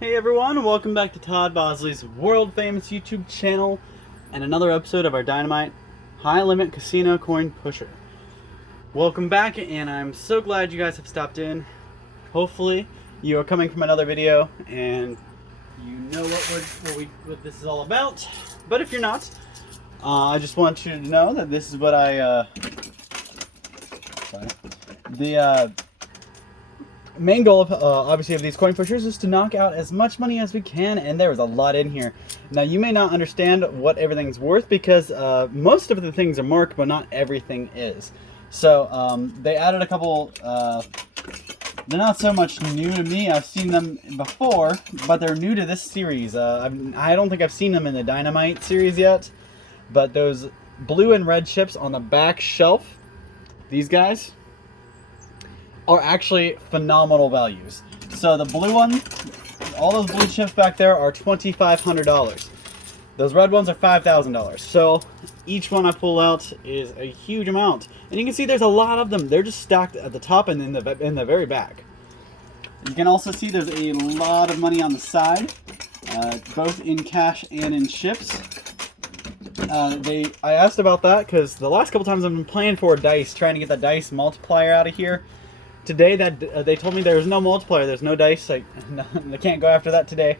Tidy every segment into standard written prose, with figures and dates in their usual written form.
Hey everyone, welcome back to Todd Bosley's world famous YouTube channel and another episode of our Dynamite High Limit Casino Coin Pusher. Welcome back, and I'm so glad you guys have stopped in. Hopefully you are coming from another video and you know what this is all about. But if you're not, I just want you to know that this is what the main goal of obviously of these coin pushers is to knock out as much money as we can, and there is a lot in here. Now you may not understand what everything's worth because most of the things are marked, but not everything is. So they added a couple. They're not so much new to me. I've seen them before, but they're new to this series. I don't think I've seen them in the Dynamite series yet, but those blue and red chips on the back shelf, these guys, are actually phenomenal values. So the blue one, all those blue chips back there are $2,500. Those red ones are $5,000. So each one I pull out is a huge amount, and you can see there's a lot of them. They're just stacked at the top and in the very back. You can also see there's a lot of money on the side, both in cash and in chips. I asked about that because the last couple times I've been playing for dice, trying to get the dice multiplier out of here. Today they told me there's no multiplier, there's no dice. They can't go after that today.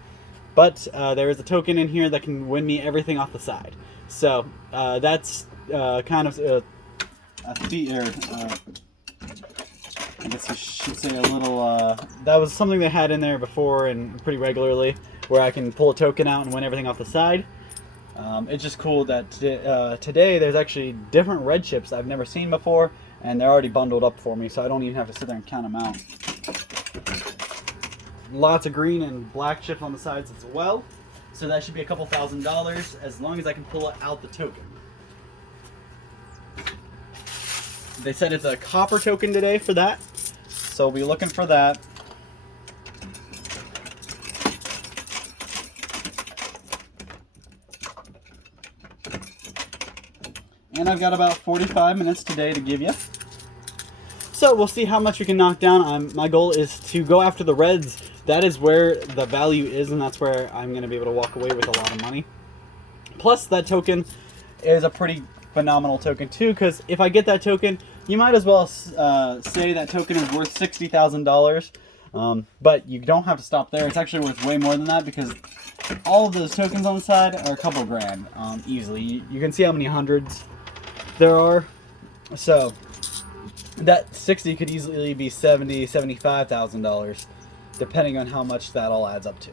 But there is a token in here that can win me everything off the side. So that's kind of a feat, or I guess you should say a little. That was something they had in there before and pretty regularly, where I can pull a token out and win everything off the side. It's just cool that today there's actually different red chips I've never seen before, and they're already bundled up for me, so I don't even have to sit there and count them out. Lots of green and black chips on the sides as well, so that should be a couple $1,000 as long as I can pull out the token. They said it's a copper token today for that, so we'll be looking for that. And I've got about 45 minutes today to give you. So we'll see how much we can knock down. My goal is to go after the reds. That is where the value is, and that's where I'm going to be able to walk away with a lot of money. Plus, that token is a pretty phenomenal token too, because if I get that token, you might as well say that token is worth $60,000. But you don't have to stop there. It's actually worth way more than that, because all of those tokens on the side are a couple grand easily. You can see how many hundreds there are. So that 60 could easily be $70,000, $75,000, depending on how much that all adds up to.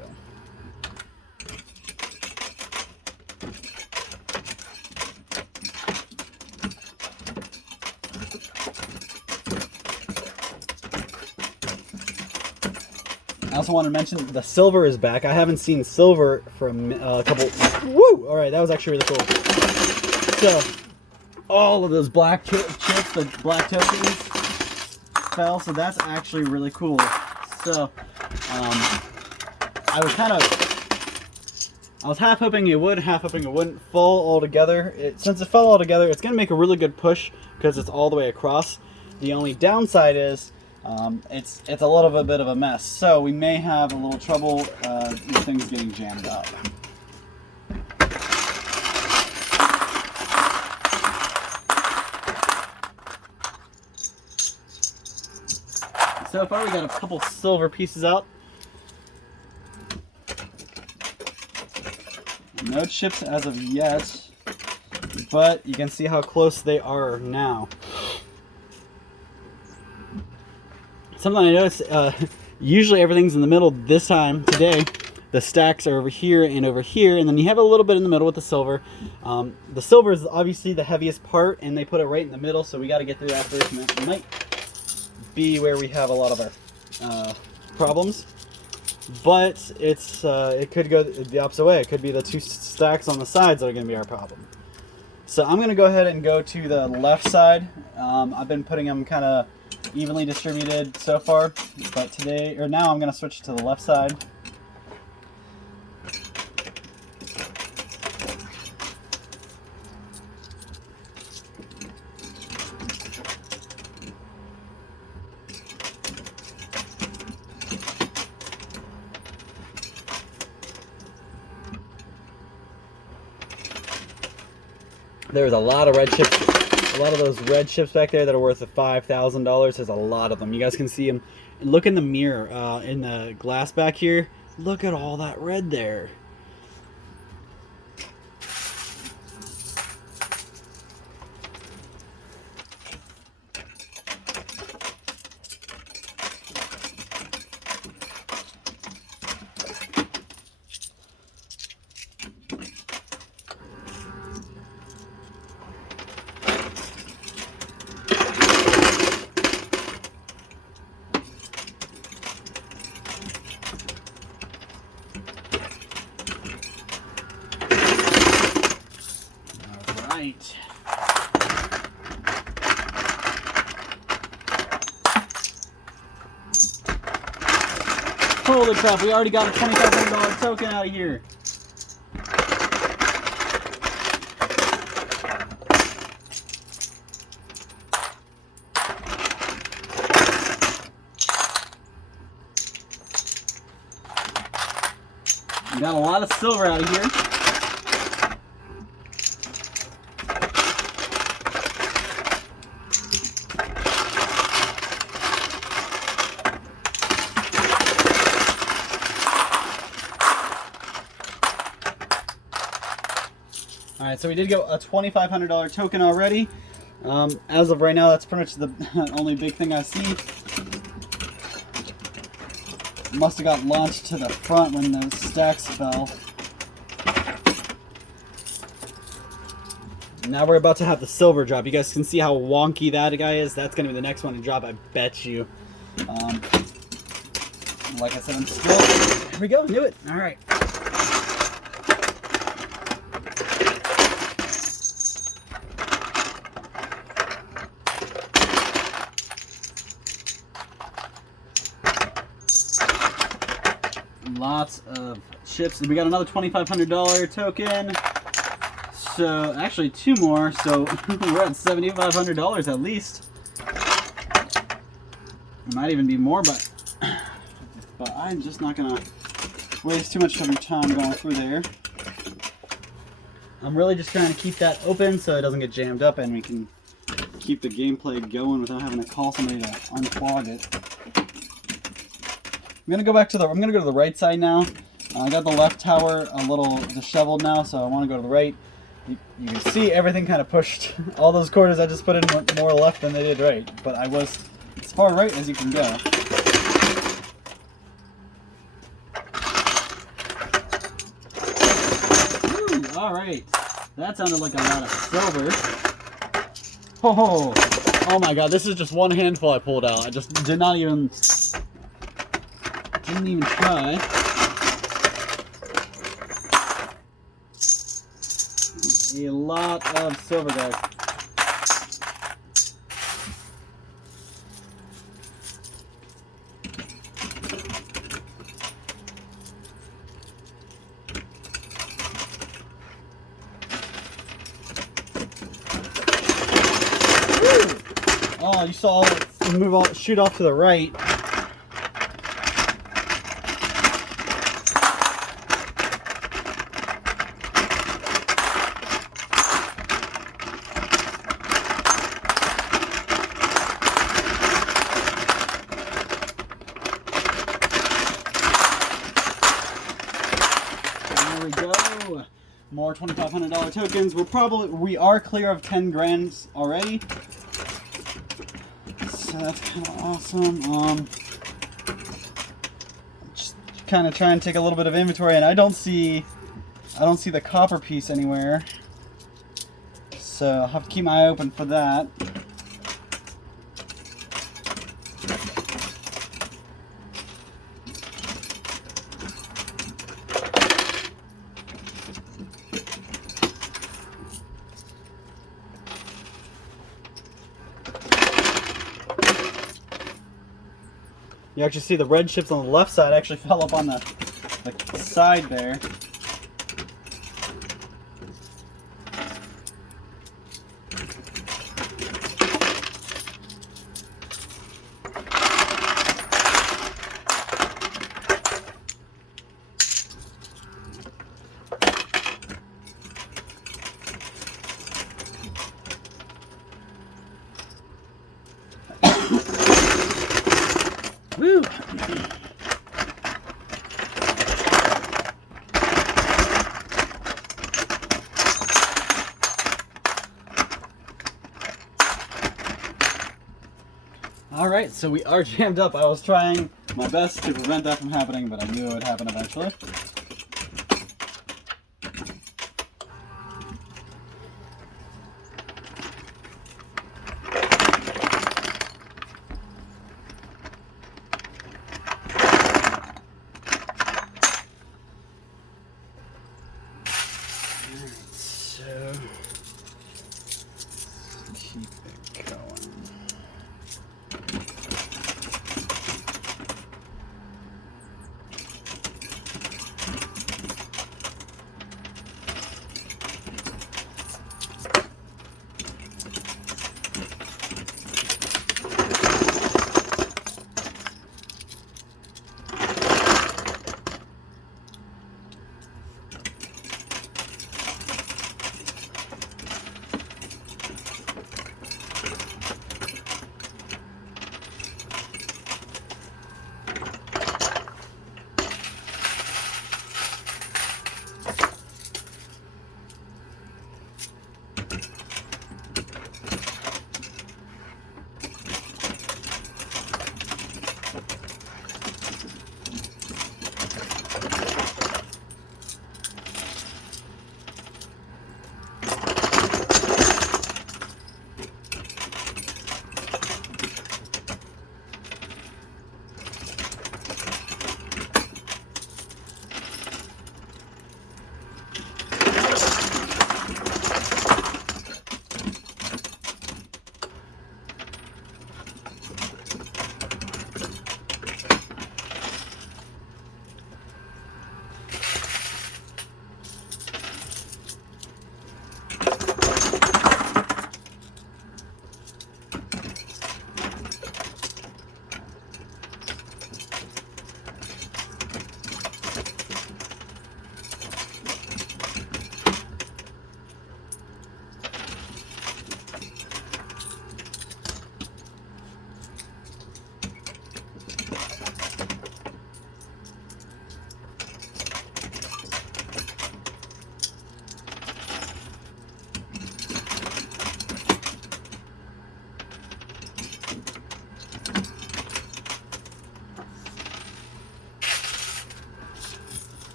I also want to mention the silver is back. I haven't seen silver for a couple. Woo! All right, that was actually really cool. So all of those black chips, the black tokens, fell. So that's actually really cool. So I was half hoping it would, half hoping it wouldn't fall all together. Since it fell all together, it's going to make a really good push because it's all the way across. The only downside is it's a little bit of a mess, so we may have a little trouble with things getting jammed up. So far we got a couple silver pieces out. No chips as of yet, but you can see how close they are now. Something I noticed, usually everything's in the middle. This time, today, the stacks are over here, and then you have a little bit in the middle with the silver. The silver is obviously the heaviest part, and they put it right in the middle, so we got to get through that first, and that might be where we have a lot of our problems. But it could go the opposite way. It could be the two stacks on the sides that are going to be our problem. So I'm going to go ahead and go to the left side. I've been putting them kind of evenly distributed so far, but now I'm going to switch to the left side. There's a lot of red chips. A lot of those red chips back there that are worth $5,000. There's a lot of them. You guys can see them. And look in the mirror, in the glass back here. Look at all that red there. Right. Holy crap, we already got a $2,500 token out of here. We got a lot of silver out of here. Alright, so we did get a $2,500 token already. As of right now, that's pretty much the only big thing I see. Must have got launched to the front when the stacks fell. Now we're about to have the silver drop. You guys can see how wonky that guy is. That's going to be the next one to drop, I bet you. Like I said, I'm still... Here we go, knew it. Alright. Lots of chips. We got another $2,500 token. So, actually two more. So, we're at $7,500 at least. It might even be more, but I'm just not going to waste too much of your time going through there. I'm really just trying to keep that open so it doesn't get jammed up and we can keep the gameplay going without having to call somebody to unclog it. I'm gonna go to the right side now. I got the left tower a little disheveled now, so I want to go to the right. You can see everything kind of pushed. All those quarters I just put in went more left than they did right, but I was as far right as you can go. Ooh, all right, that sounded like a lot of silver. Oh my God, this is just one handful I pulled out. I just didn't even try. A lot of silver, guys. Oh, you saw it shoot off to the right. More $2,500 tokens. We are clear of 10 grand already. So that's kind of awesome. Just kind of trying to take a little bit of inventory, and I don't see the copper piece anywhere. So I'll have to keep my eye open for that. You actually see the red chips on the left side actually fell up on the side there. Alright, so we are jammed up. I was trying my best to prevent that from happening, but I knew it would happen eventually. So keep it going.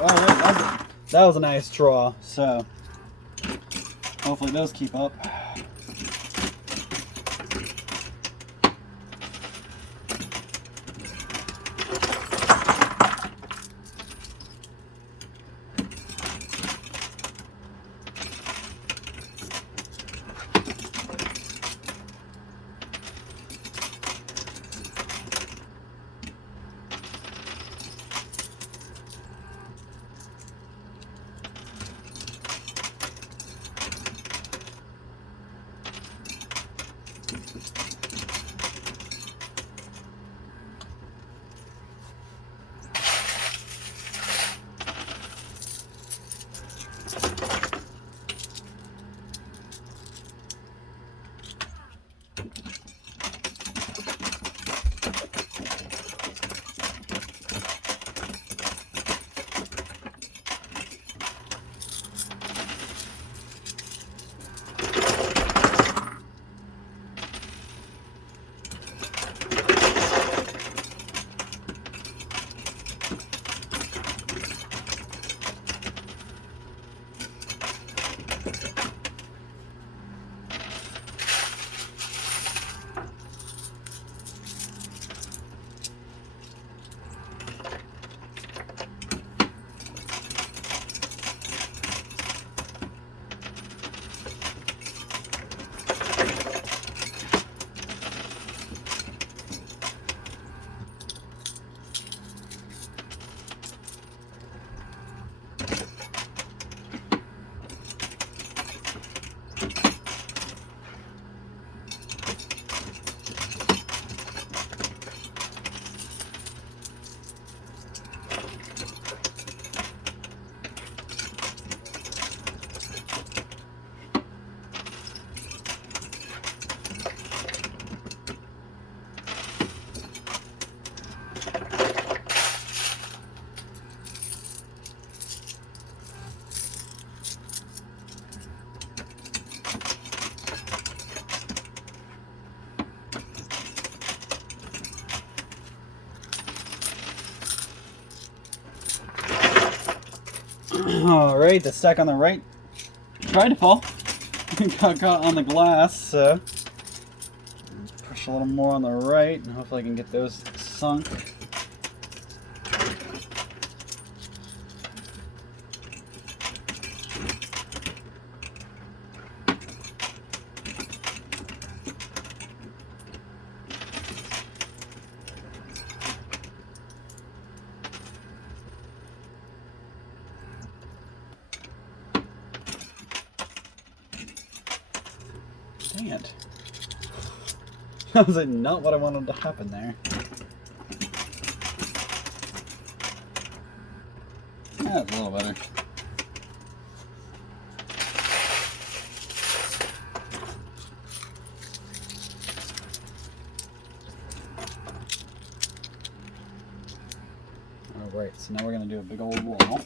Alright, that was a nice draw, so hopefully those keep up. Alright, the stack on the right tried to fall. Got caught on the glass, so push a little more on the right, and hopefully I can get those sunk. Dang it. That was not what I wanted to happen there. That's a little better. Alright, so now we're going to do a big old wall.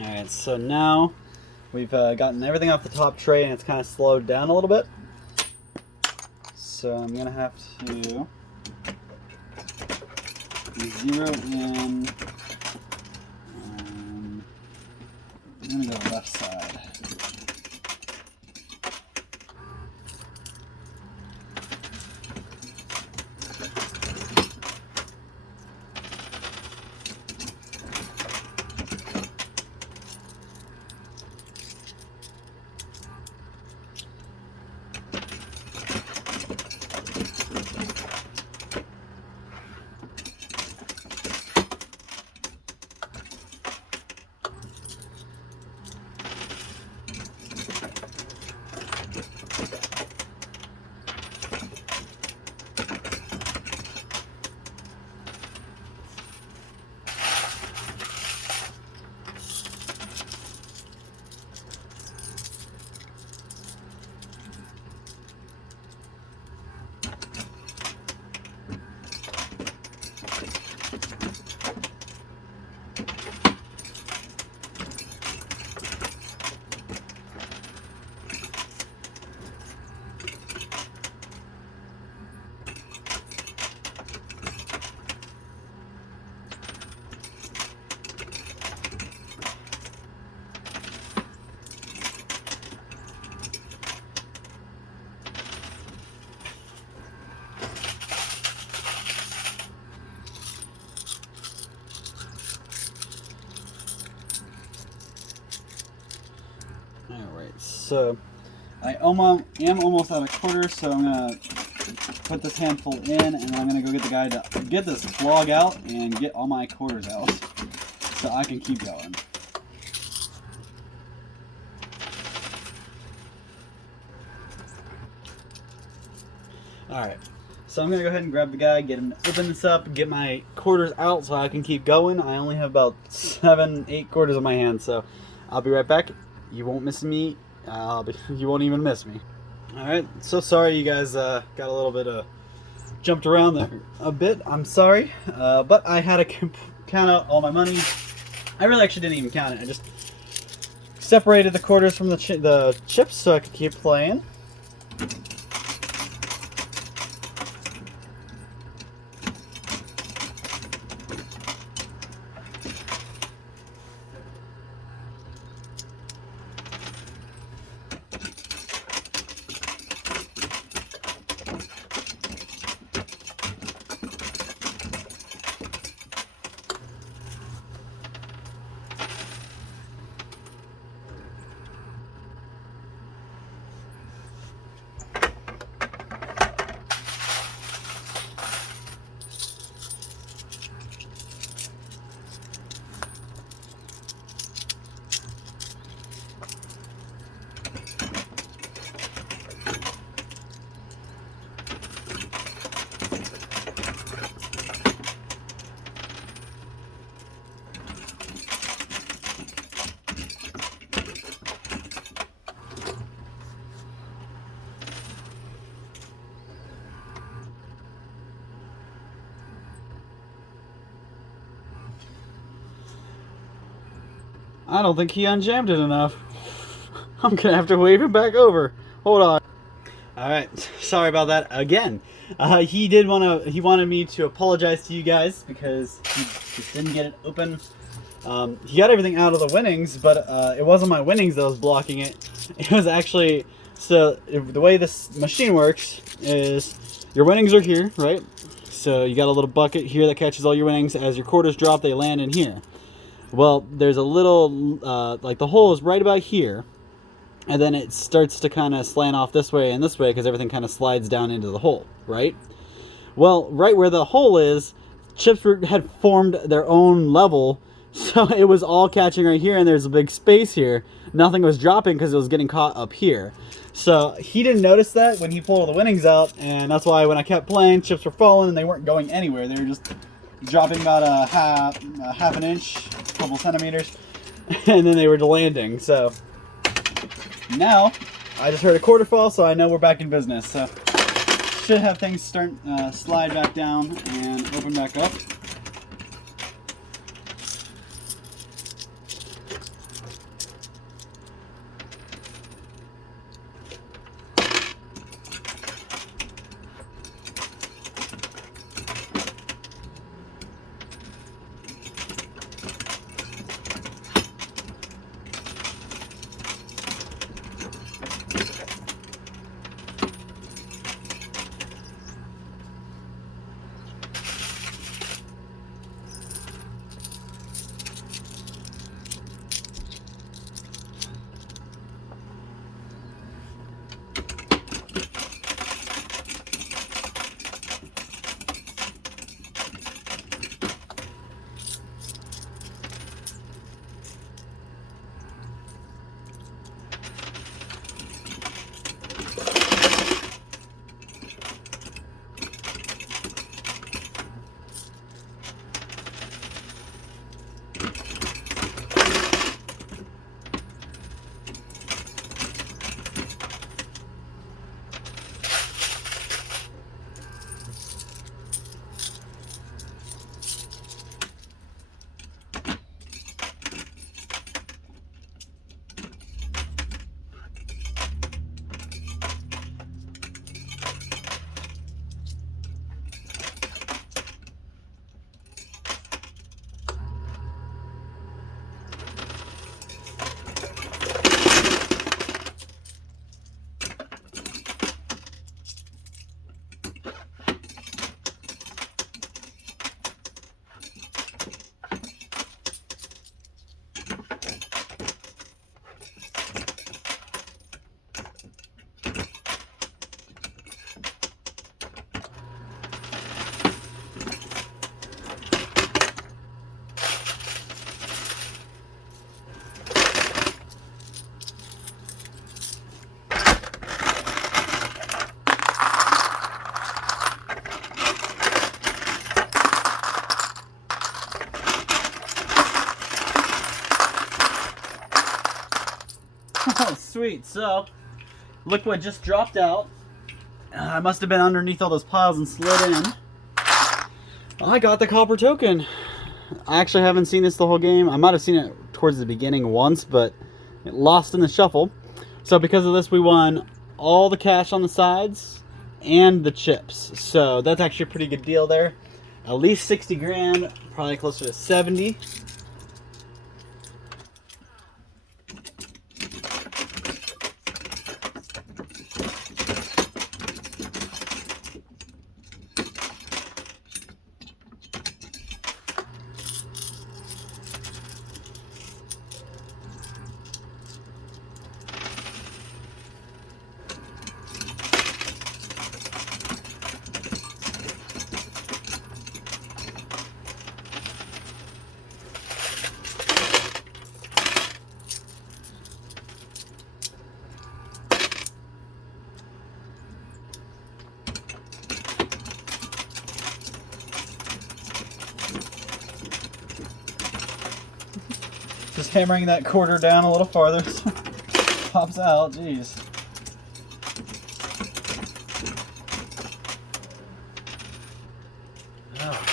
Alright, so now we've gotten everything off the top tray and it's kind of slowed down a little bit. So I'm going to have to zero in, I'm going to go left side. Alright, so I am almost out of quarters, so I'm going to put this handful in, and then I'm going to go get the guy to get this flog out and get all my quarters out so I can keep going. Alright, so I'm going to go ahead and grab the guy, get him to open this up, get my quarters out so I can keep going. I only have about 7-8 quarters in my hand, so I'll be right back. You won't miss me. You won't even miss me. Alright, so sorry you guys got a little bit jumped around there a bit. I'm sorry, but I had to count out all my money. I really actually didn't even count it. I just separated the quarters from the chips so I could keep playing. I don't think he unjammed it enough. I'm gonna have to wave him back over. Hold on. Alright, sorry about that again. He wanted me to apologize to you guys because he just didn't get it open. He got everything out of the winnings, but it wasn't my winnings that was blocking it. It was actually, the way this machine works is your winnings are here, right? So you got a little bucket here that catches all your winnings. As your quarters drop, they land in here. Well, there's a little, like the hole is right about here, and then it starts to kind of slant off this way and this way because everything kind of slides down into the hole, right? Well, right where the hole is, chips had formed their own level, so it was all catching right here, and there's a big space here. Nothing was dropping because it was getting caught up here. So he didn't notice that when he pulled all the winnings out, and that's why when I kept playing, chips were falling and they weren't going anywhere. They were just dropping about a half an inch, a couple centimeters, and then they were landing. So now I just heard a quarter fall, so I know we're back in business. So should have things slide back down and open back up. Oh, sweet. So, look what just dropped out. I must have been underneath all those piles and slid in. I got the copper token. I actually haven't seen this the whole game. I might have seen it towards the beginning once, but it lost in the shuffle. So because of this, we won all the cash on the sides and the chips. So that's actually a pretty good deal there. At least 60 grand, probably closer to 70. Just hammering that quarter down a little farther so it pops out. Jeez. Oh.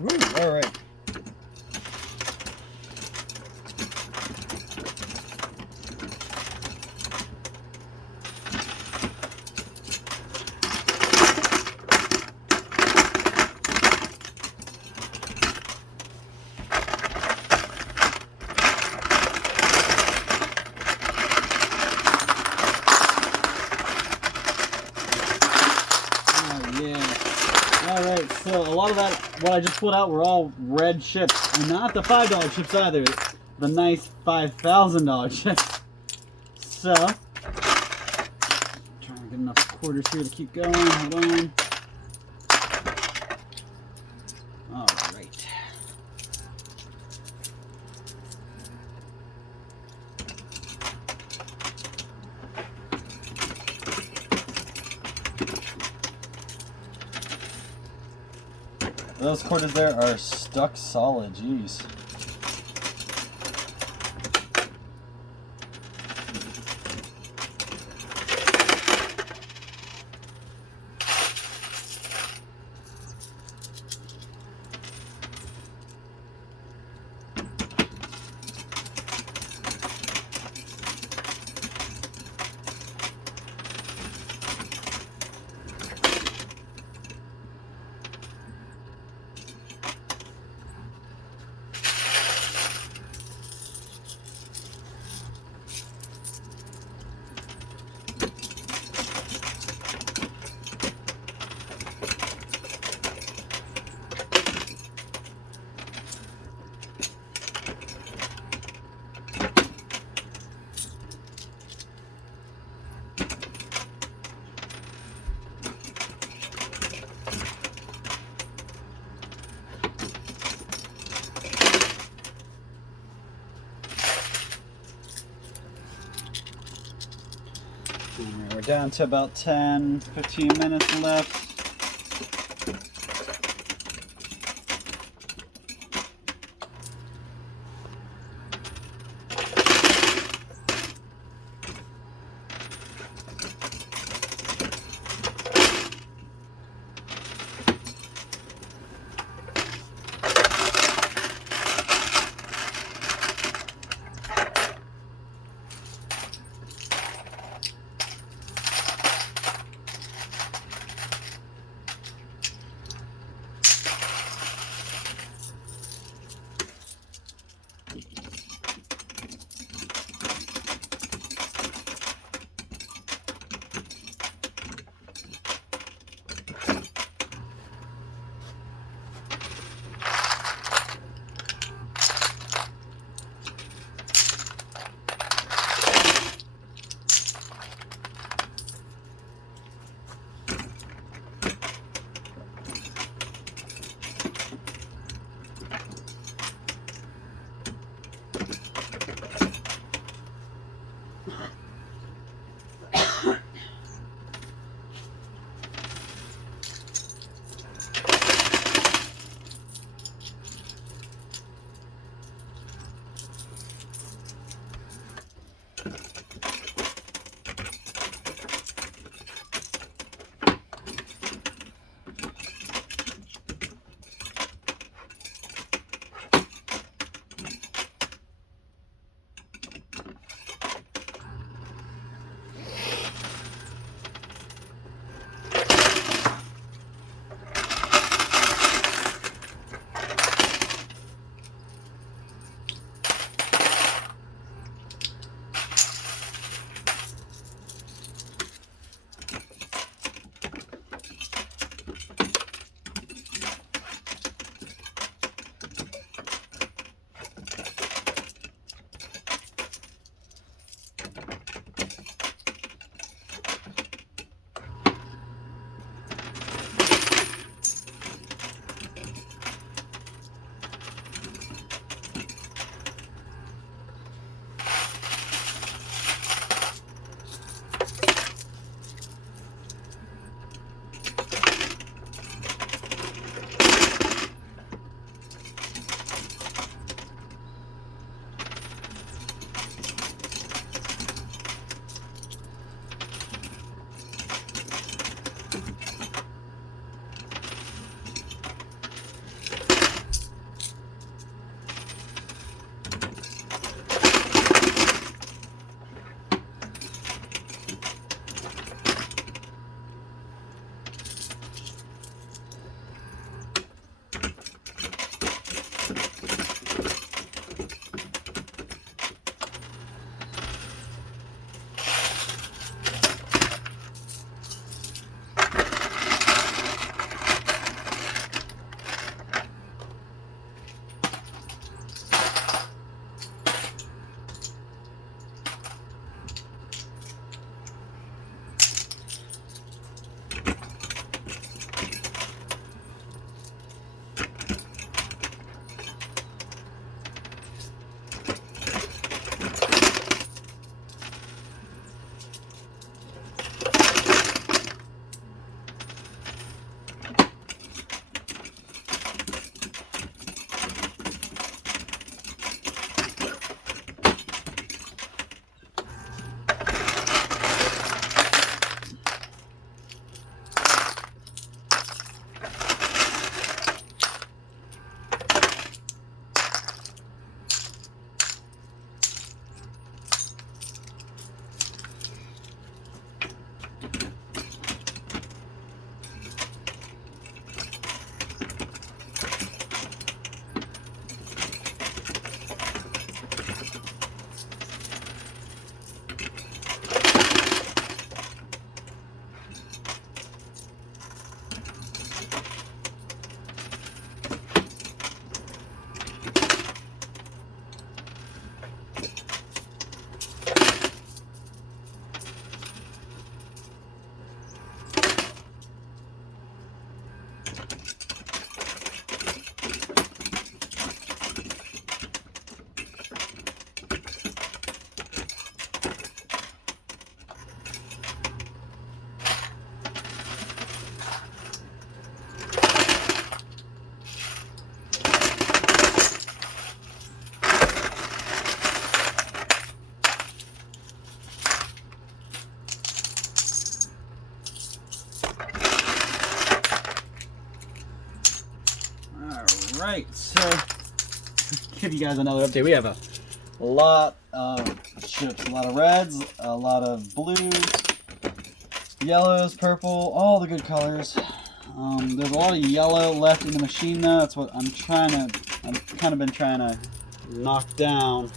Ooh, all right. Alright, so a lot of that, what I just pulled out, were all red chips. And not the $5 chips either. The nice $5,000 chips. So, trying to get enough quarters here to keep going. Hold on. Alright. Those quarters there are stuck solid, jeez. We're down to about 10-15 minutes left. Alright, so give you guys another update. We have a lot of ships, a lot of reds, a lot of blues, yellows, purple, all the good colors. There's a lot of yellow left in the machine though. That's what I've kind of been trying to knock down.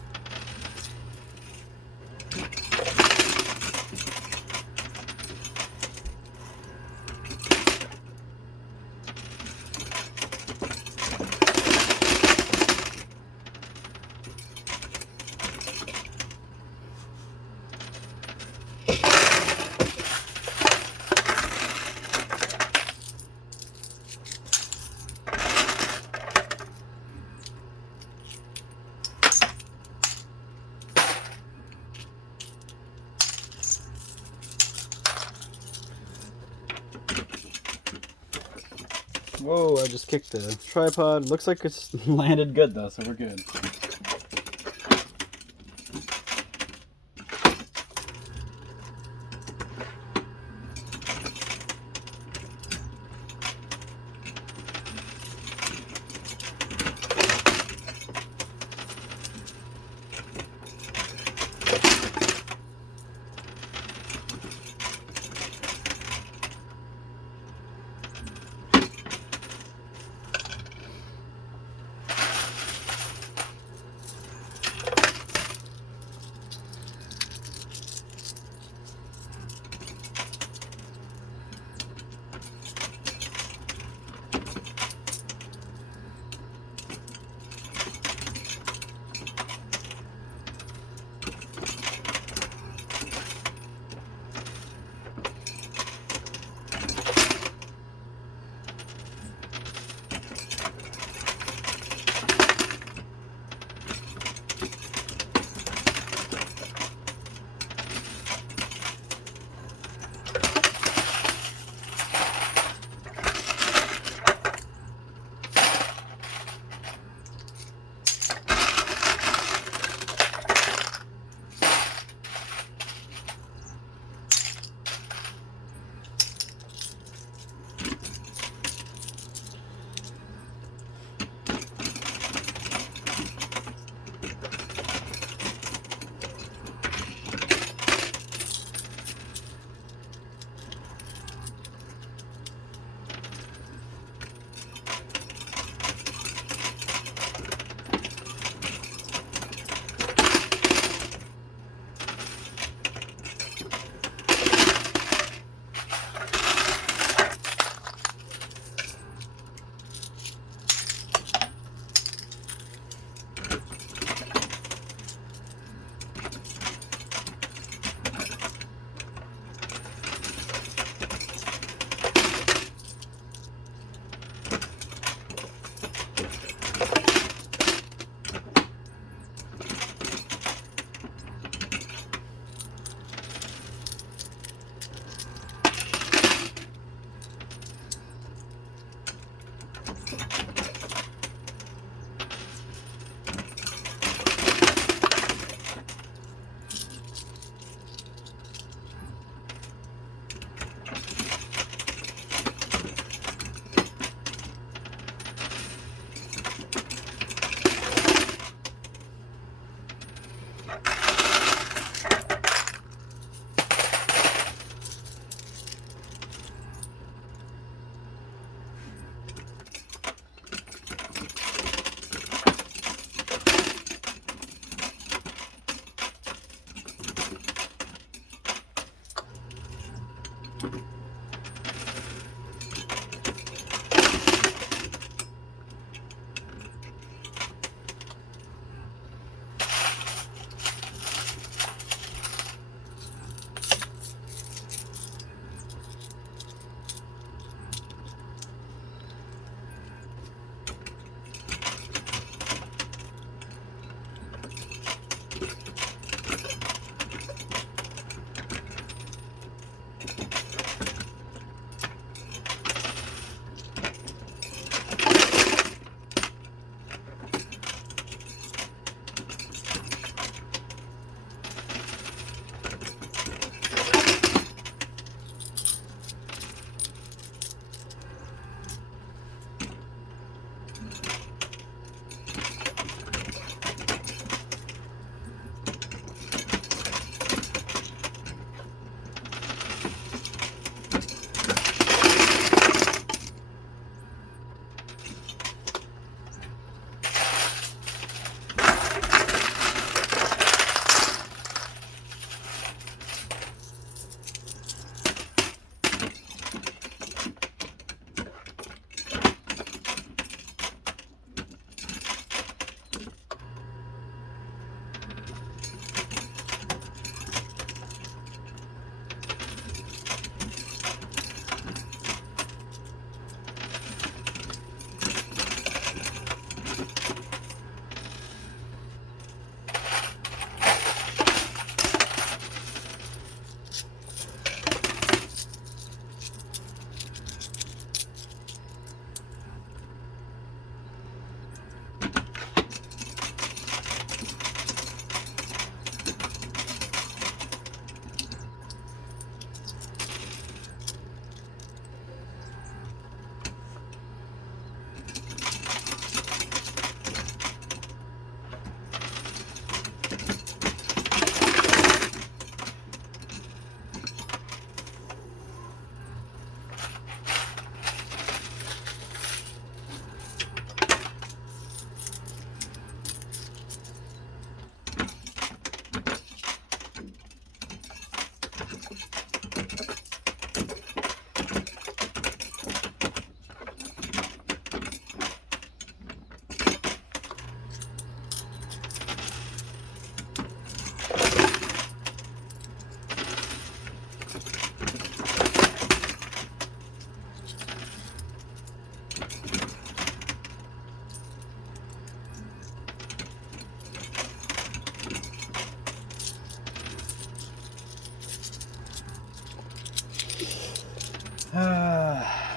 Whoa, I just kicked the tripod. Looks like it's landed good though, so we're good.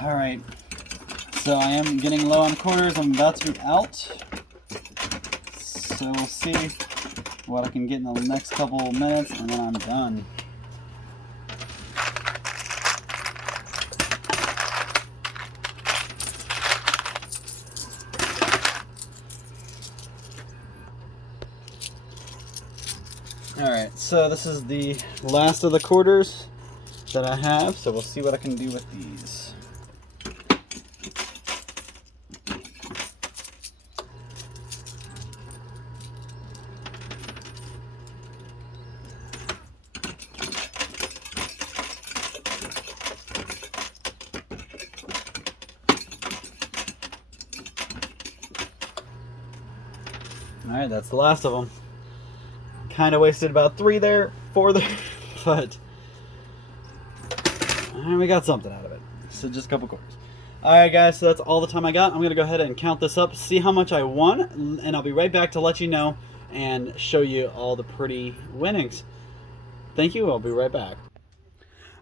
All right, so I am getting low on quarters. I'm about to be out. So we'll see what I can get in the next couple minutes, and then I'm done. Alright, so this is the last of the quarters that I have, so we'll see what I can do with these. Alright, that's the last of them. Kind of wasted about 4 there, but we got something out of it. So just a couple quarters. Alright guys, so that's all the time I got. I'm going to go ahead and count this up, see how much I won, and I'll be right back to let you know and show you all the pretty winnings. Thank you, I'll be right back.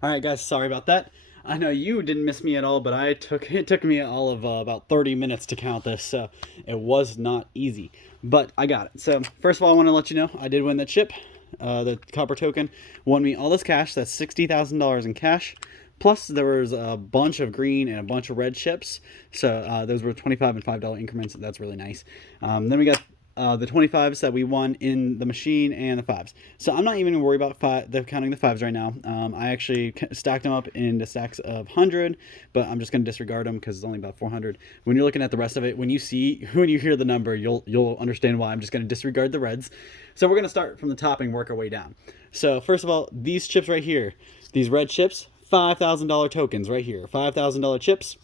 Alright guys, sorry about that. I know you didn't miss me at all, but it took me all of about 30 minutes to count this, so it was not easy. But I got it. So first of all, I want to let you know I did win the chip. The copper token won me all this cash. That's $60,000 in cash. Plus there was a bunch of green and a bunch of red chips. So those were $25 and $5 increments. That's really nice. Then we got the 25s that we won in the machine and the 5s. So I'm not even going to worry about counting the 5s right now. I actually stacked them up into stacks of 100, but I'm just going to disregard them because it's only about 400. When you're looking at the rest of it, when you hear the number, you'll understand why I'm just going to disregard the reds. So we're going to start from the top and work our way down. So first of all, these chips right here, these red chips, $5,000 tokens right here, $5,000 chips,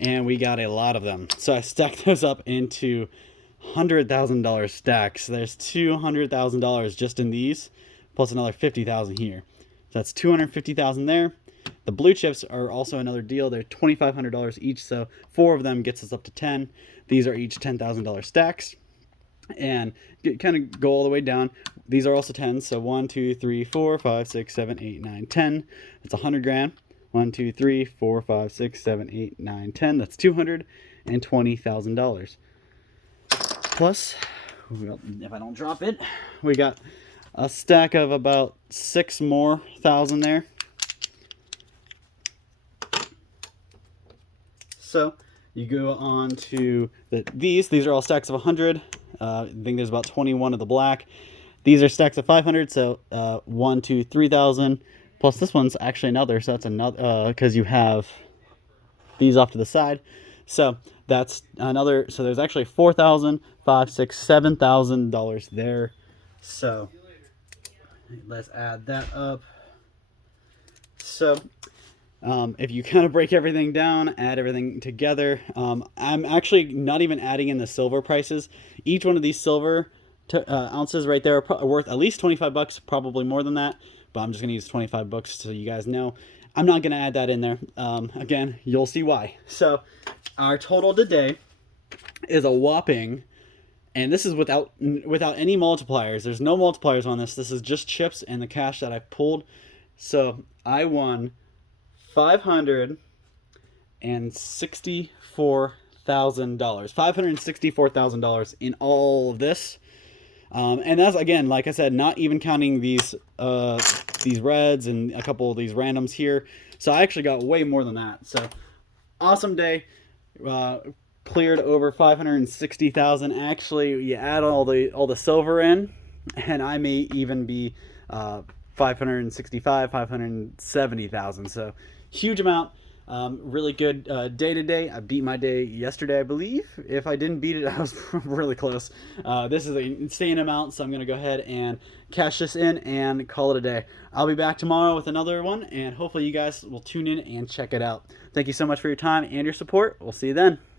and we got a lot of them. So I stacked those up into $100,000 stacks. There's $200,000 just in these, plus another $50,000 here. So that's $250,000 there. The blue chips are also another deal. They're $2,500 each, so 4 of them gets us up to 10. These are each $10,000 stacks, and kind of go all the way down. These are also 10s, so 1, 2, 3, 4, 5, 6, 7, 8, 9, 10. That's 100 grand. 1, 2, 3, 4, 5, 6, 7, 8, 9, 10. That's $220,000. Plus, if I don't drop it, we got a stack of about 6 more thousand there. So you go on to these are all stacks of 100. I think there's about 21 of the black. These are stacks of 500, so 1, 2, 3,000. Plus this one's actually another, so that's another, because you have these off to the side. So that's another, so there's actually $4,000, $5,000, $6,000, $7,000 there. So let's add that up. So if you kind of break everything down, add everything together, I'm actually not even adding in the silver prices. Each one of these silver ounces right there are worth at least 25 bucks, probably more than that, but I'm just going to use 25 bucks so you guys know. I'm not going to add that in there. Again, you'll see why. So our total today is a whopping, and this is without any multipliers. There's no multipliers on this. This is just chips and the cash that I pulled. So I won $564,000. $564,000 in all of this. And that's, again, like I said, not even counting these reds and a couple of these randoms here. So I actually got way more than that. So awesome day. Cleared over 560,000. Actually, you add all the silver in, and I may even be 570,000. So huge amount. Really good day today. I beat my day yesterday, I believe. If I didn't beat it, I was really close. This is an insane amount, so I'm going to go ahead and cash this in and call it a day. I'll be back tomorrow with another one, and hopefully you guys will tune in and check it out. Thank you so much for your time and your support. We'll see you then.